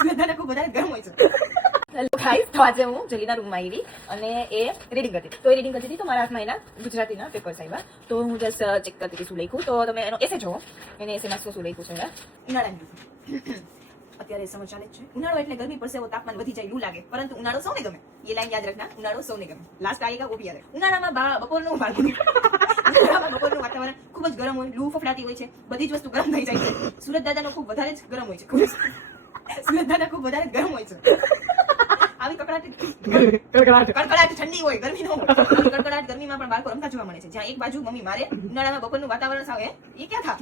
સુરતના ખૂબ વધારે ગરમ હોય છે. હેલો ગાઈસ, તો આજે હું જલીના રૂમમાં આવી અને એ રીડિંગ કરતી હતી. તો એ રીડિંગ કરતી હતી તો મારા હાથમાં એના ગુજરાતીના પેપર્સ આવ્યા. તો હું જસ્ટ ચેક કરતી હતી શું લખ્યું. તો તમે એનો એસે જોવો, એને એસેમાં શું લખ્યું છે. ઉનાળાની અત્યારે સમર ચાલે છે. ઉનાળો એટલે ગરમી પડશે, તાપમાન વધી જાય, લૂ લાગે, પરંતુ ઉનાળો સૌને ગમે. એ લાઈન યાદ રાખના, ઉનાળો સૌને ગમે. લાસ્ટ આएगा वो भी याद है. ઉનાળામાં બપોરનું વાતાવરણ ખૂબ જ ગરમ હોય, લૂ ફફડાતી હોય છે, બધી જ વસ્તુ ગરમ થઈ જાય છે. સુરત દાદાનો ખૂબ વધારે જ ગરમ હોય છે. સુરત દાદા ખૂબ વધારે ગરમ હોય છે. આવી કડકડાટ ઠંડી હોય, ગરમી ન હોય. કડકડાટ ગરમીમાં પણ બાળકો રમતા જોવા મળે છે. જ્યાં એક બાજુ મમ્મી મારે, ઉનાળામાં બપોરનું વાતાવરણ સાવ એ ક્યાં થા.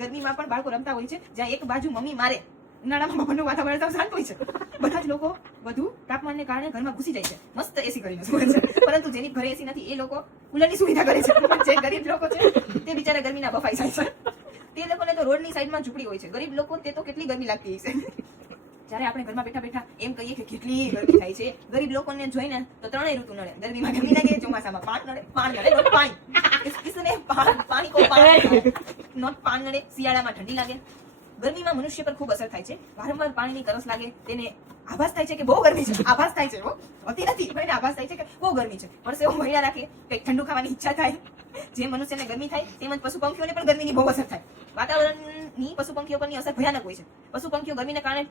ગરમીમાં પણ બાળકો રમતા હોય છે. જ્યાં એક બાજુ મમ્મી મારે, ઉનાળામાં બપોરનું વાતાવરણ સાવ શાંત હોય છે. બધા જ લોકો વધુ તાપમાનને કારણે ઘરમાં ઘૂસી જાય છે, મસ્ત એસી કરીને સુવે છે. પરંતુ જેની ઘરે એસી નથી એ લોકો કુલરની સુવિધા કરે છે. જે ગરીબ લોકો છે તે બિચારા ગરમીના બફાઈ જાય છે. તે લોકોને તો રોડની સાઈડમાં ઝૂંપડી હોય છે. ગરીબ લોકો તે તો કેટલી ગરમી લાગતી હશે. જ્યારે આપણે ઘરમાં બેઠા બેઠા એમ કહીએ કે કેટલી ગરમી થાય છે, ગરીબ લોકોને જોઈને તો ત્રણેય ઋતુ નડે. ગરમીમાં ગરમી લાગે, ચોમાસામાં પાણી નડે, નોટ પાણી. કિસને પાણી કો પાણી, નોટ પાણી નડે. શિયાળામાં ઠંડી લાગે. ગરમીમાં મનુષ્ય પર ખૂબ અસર થાય છે. વારંવાર પાણીની તરસ લાગે, તેને આભાસ થાય છે કે બહુ ગરમી છે. આભાસ થાય છે, હોતી નથી પણ આભાસ થાય છે કે બહુ ગરમી છે. પરસેવો વળ્યા રાખે, કંઈક ઠંડુ ખાવાની ઈચ્છા થાય. જે મનુષ્યને ગરમી થાય તેમજ પશુ પંખીઓને પણ ગરમીની બહુ અસર થાય. વાતાવરણની પશુ પંખીઓ પરની અસર ભયાનક હોય છે. પશુ પંખીઓ ગરમીને કારણે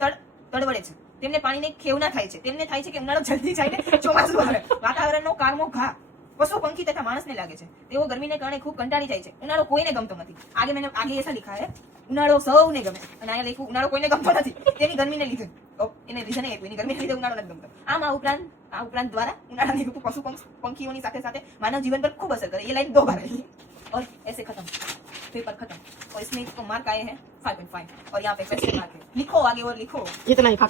તડવડે છે. તેમને પાણીને ખેવના થાય છે. તેમને થાય છે કે ઉનાળો જલ્દી જાય ને ચોમાસું આવે. વાતાવરણનો કારમો ઘા પશુ પંખી તથા માણસને લાગે છે. તેઓ ગરમીને કારણે ખૂબ કંટાળી જાય છે. ઉનાળો કોઈને ગમતો નથી. આગે એસા लिखा है, ઉનાળો સૌને ગમે. અને અહીંયા લખ્યું ઉનાળો કોઈને ગમતો નથી, તેની ગરમીને લીધે. એને રીઝન એ એની ગરમીને લીધે ઉનાળો નથી ગમતો. આમ આ ઉપરાંત દ્વારા ઉનાળાની ઋતુ પશુ પંખીઓની સાથે સાથે માનવ જીવન પર ખૂબ અસર કરે. ये लाइन 2 बार है और ऐसे खत्म, पेपर खत्म. और इसमें इसको मार्क आए हैं 5.5 और यहाँ पे क्वेश्चन मार्क है. लिखो आगे और लिखो. इतना ही